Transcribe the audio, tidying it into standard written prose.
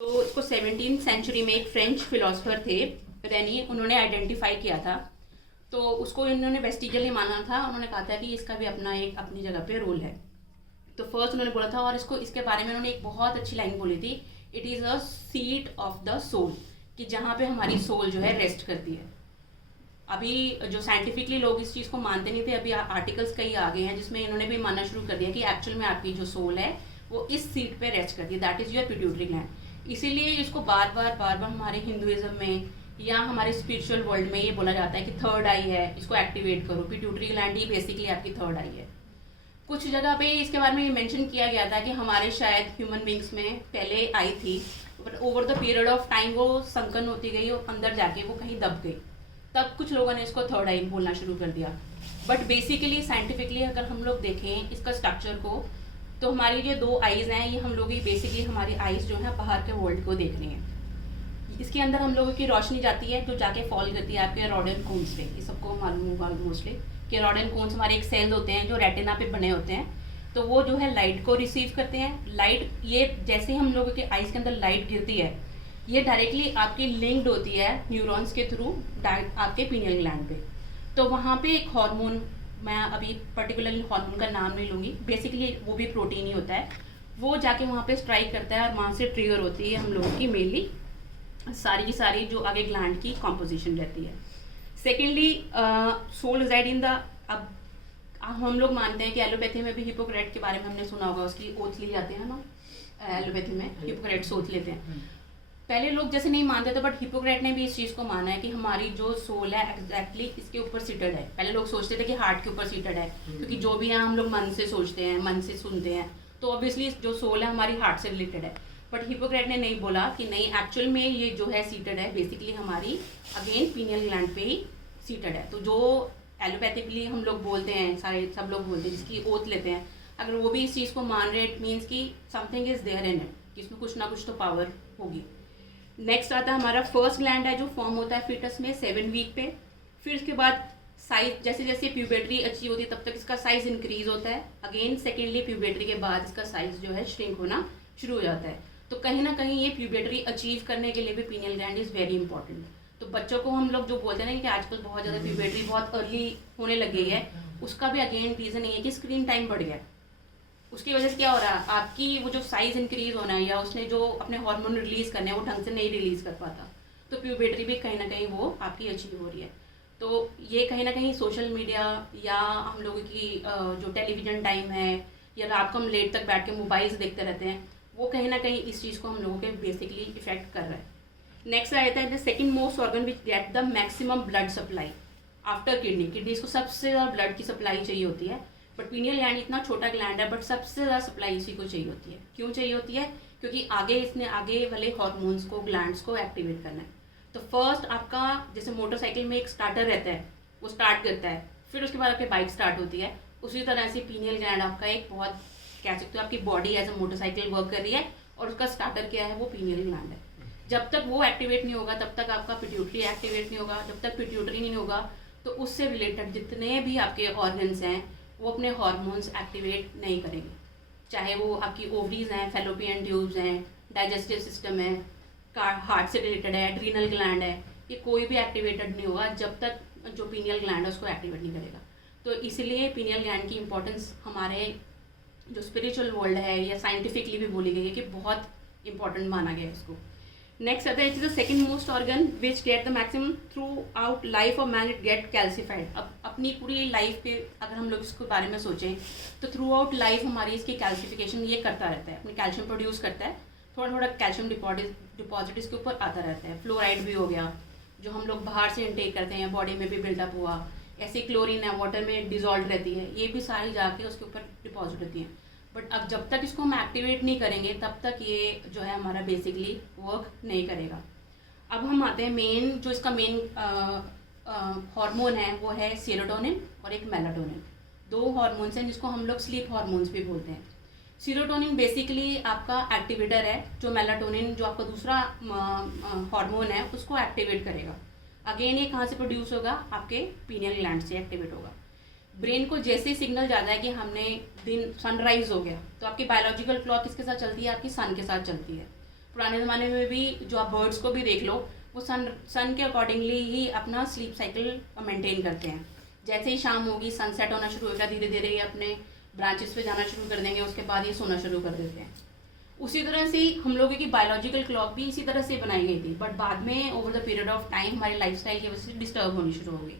तो इसको 17th century में एक फ्रेंच फिलोसफर थे रेनी, उन्होंने आइडेंटिफाई किया था। तो उसको इन्होंने वेस्टिजियल माना था। उन्होंने कहा था कि इसका भी अपना एक अपनी जगह पे रोल है। तो फर्स्ट उन्होंने बोला था, और इसको इसके बारे में उन्होंने एक बहुत अच्छी लाइन बोली थी, it is a seat of the soul, कि जहाँ पे हमारी सोल जो है रेस्ट करती है। अभी जो साइंटिफिकली लोग इस चीज़ को मानते नहीं थे, अभी आर्टिकल्स कई आ गए हैं जिसमें इन्होंने भी मानना शुरू कर दिया कि एक्चुअल में आपकी जो सोल है वो इस सीट पे रेस्ट करती है, that is your pituitary gland. इसीलिए इसको बार बार हमारे हिंदुइज्म में या हमारे स्पिरिचुअल वर्ल्ड में ये बोला जाता है कि थर्ड आई है, इसको एक्टिवेट करो। पिट्यूटरी ग्लैंड ही बेसिकली आपकी थर्ड आई है। कुछ जगह पे इसके बारे में मेंशन किया गया था कि हमारे शायद ह्यूमन बींग्स में पहले आई थी, but over the period of time वो संकन होती गई और अंदर जाके वो कहीं दब गई। तब कुछ लोगों ने इसको थर्ड आई बोलना शुरू कर दिया। बट बेसिकली साइंटिफिकली अगर हम लोग देखें इसका स्ट्रक्चर को, तो हमारी जो दो आईज हैं, ये हम लोग बेसिकली हमारी आईज जो है बाहर के वर्ल्ड को देख रही हैं। इसके अंदर हम लोगों की रोशनी जाती है जो जाके फॉल करती है आपके रॉडेन कोन्स पे। ये सबको मालूम होगा मोस्टली कि रॉडेन कोन्स हमारे एक सेल्स होते हैं जो रेटिना पे बने होते हैं। तो वो जो है लाइट को रिसीव करते हैं। लाइट ये जैसे हम लोगों के आईज के अंदर लाइट गिरती है, ये डायरेक्टली आपकी लिंक्ड होती है न्यूरॉन्स के थ्रू आपके पीनियल ग्लैंड पे। तो वहाँ पे एक हार्मोन, मैं अभी पर्टिकुलरली हार्मोन का नाम नहीं लूँगी, बेसिकली वो भी प्रोटीन ही होता है, वो जाके वहाँ पे स्ट्राइक करता है और वहाँ से ट्रिगर होती है हम लोगों की मेनली सारी की सारी जो आगे ग्लैंड की कॉम्पोजिशन रहती है। Secondly soul resided in the, अब हम लोग मानते हैं कि एलोपैथी में भी हिपोक्रेट के बारे में हमने सुना होगा, उसकी ओथ ली जाती है ना, एलोपैथी में हिपोक्रेट ओथ लेते हैं। पहले लोग जैसे नहीं मानते थे, बट हिपोक्रेट ने भी इस चीज़ को माना है कि हमारी जो सोल है एग्जैक्टली इसके ऊपर सीटेड है। पहले लोग सोचते थे कि हार्ट के ऊपर सीटेड है, क्योंकि जो भी है हम लोग मन से सोचते हैं, मन से सुनते हैं, तो ऑब्वियसली जो सोल है हमारी हार्ट से रिलेटेड है। बट हिपोक्रेट ने नहीं बोला कि नहीं, एक्चुअल में ये जो है सीटेड है बेसिकली हमारी अगेन पीनियल ग्लैंड पे ही सीटेड है। तो जो एलोपैथिकली हम लोग बोलते हैं, सारे सब लोग बोलते हैं, जिसकी ओथ लेते हैं, अगर वो भी इस चीज़ को मान रहे, इट मीन्स कि something is there in it, कि इसमें कुछ ना कुछ तो पावर होगी। नेक्स्ट आता है हमारा फर्स्ट ग्लैंड है जो फॉर्म होता है फीटस में 7 वीक पे। फिर उसके बाद साइज जैसे जैसे प्यूबर्टी अचीव होती है तब तक इसका साइज इंक्रीज होता है। अगेन सेकेंडली प्यूबर्टी के बाद इसका साइज जो है श्रिंक होना शुरू हो जाता है। तो कहीं ना कहीं ये प्यूबर्टी अचीव करने के लिए भी pineal gland is very important. तो बच्चों को हम लोग जो बोलते हैं ना कि आजकल बहुत ज़्यादा प्यूबर्टी बहुत अर्ली होने लग गई है, उसका भी अगेन रीज़न ये है कि स्क्रीन टाइम बढ़ गया। उसकी वजह से क्या हो रहा है, आपकी वो जो साइज इंक्रीज होना है या उसने जो अपने हार्मोन रिलीज करने हैं वो ढंग से नहीं रिलीज कर पाता, तो प्यूबर्टी भी कहीं ना कहीं वो आपकी अचीव हो रही है। तो ये कहीं ना कहीं सोशल मीडिया या हम लोगों की जो टेलीविजन टाइम है या रात को हम लेट तक बैठ के मोबाइल्स देखते रहते हैं, वो कहीं ना कहीं इस चीज़ को हम लोगों के बेसिकली इफेक्ट कर रहा है। नेक्स्ट आता है the second most organ which get the maximum blood supply after kidney. Kidneys को सबसे ज़्यादा ब्लड की सप्लाई चाहिए होती है, बट पीनियल ग्लैंड इतना छोटा ग्लैंड है, बट सबसे ज़्यादा सप्लाई इसी को चाहिए होती है। क्यों चाहिए होती है? क्योंकि आगे इसने आगे वाले हार्मोन्स को, ग्लैंड्स को एक्टिवेट करना है। तो फर्स्ट आपका जैसे मोटरसाइकिल में एक स्टार्टर रहता है, वो स्टार्ट करता है, फिर उसके बाद आपकी बाइक स्टार्ट होती है। उसी तरह से पीनियल ग्लैंड आपका एक बहुत कह सकते हो आपकी body as a motorcycle work कर रही है, और उसका स्टार्टर क्या है, वो पीनियल ग्लैंड है। जब तक वो एक्टिवेट नहीं होगा तब तक आपका पिट्यूटरी एक्टिवेट नहीं होगा। जब तक पिट्यूटरी नहीं होगा तो उससे रिलेटेड जितने भी आपके ऑर्गन्स हैं वो अपने हार्मोन्स एक्टिवेट नहीं करेंगे, चाहे वो आपकी ओवरीज हैं, फैलोपियन ट्यूब्स हैं, डाइजेस्टिव सिस्टम है, हार्ट से रिलेटेड है, एड्रीनल ग्लैंड है, ये कोई भी एक्टिवेटेड नहीं होगा जब तक जो पीनियल ग्लैंड है उसको एक्टिवेट नहीं करेगा। तो इसलिए पीनियल ग्लैंड की इंपॉर्टेंस हमारे जो स्पिरिचुअल वर्ल्ड है या साइंटिफिकली भी बोली गई है कि बहुत इंपॉर्टेंट माना गया है इसको। नेक्स्ट आता है it is the second most organ which get the maximum through out life of man, it get calcified. अब अपनी पूरी लाइफ के अगर हम लोग इसके बारे में सोचें तो थ्रू आउट लाइफ हमारी इसकी कैल्सिफिकेशन ये करता रहता है, अपनी कैल्शियम प्रोड्यूस करता है, थोड़ा थोड़ा कैल्शियम डिपॉजिट इसके ऊपर आता रहता है। फ्लोराइड भी हो गया जो हम लोग बाहर से इनटेक करते हैं, बॉडी में भी बिल्डअप हुआ, ऐसी क्लोरीन है वाटर में डिजॉल्व रहती है, ये भी सारी जाके उसके ऊपर डिपॉजिट होती हैं। बट अब जब तक इसको हम एक्टिवेट नहीं करेंगे तब तक ये जो है हमारा बेसिकली वर्क नहीं करेगा। अब हम आते हैं मेन, जो इसका मेन हार्मोन है वो है सेरोटोनिन और एक मेलाटोनिन। दो हार्मोन्स हैं जिसको हम लोग स्लीप हार्मोन्स भी बोलते हैं। सेरोटोनिन बेसिकली आपका एक्टिवेटर है, जो मेलाटोनिन जो आपका दूसरा हार्मोन है उसको एक्टिवेट करेगा। अगेन ये कहाँ से प्रोड्यूस होगा, आपके पीनियल ग्लैंड से एक्टिवेट होगा। ब्रेन को जैसे ही सिग्नल जाता है कि हमने दिन सनराइज हो गया, तो आपकी बायोलॉजिकल क्लॉक किसके साथ चलती है, आपकी सन के साथ चलती है। पुराने ज़माने में भी जो आप बर्ड्स को भी देख लो, वो सन के अकॉर्डिंगली ही अपना स्लीप साइकिल मेंटेन करते हैं। जैसे ही शाम होगी, सनसेट होना शुरू होगा, धीरे धीरे ये अपने ब्रांचेस पे जाना शुरू कर देंगे, उसके बाद ये सोना शुरू कर देते हैं। उसी तरह से हम लोगों की बायोलॉजिकल क्लॉक भी इसी तरह से बनाई गई थी, बट बाद में over the period of time हमारे लाइफस्टाइल की वजह से डिस्टर्ब होनी शुरू हो गई।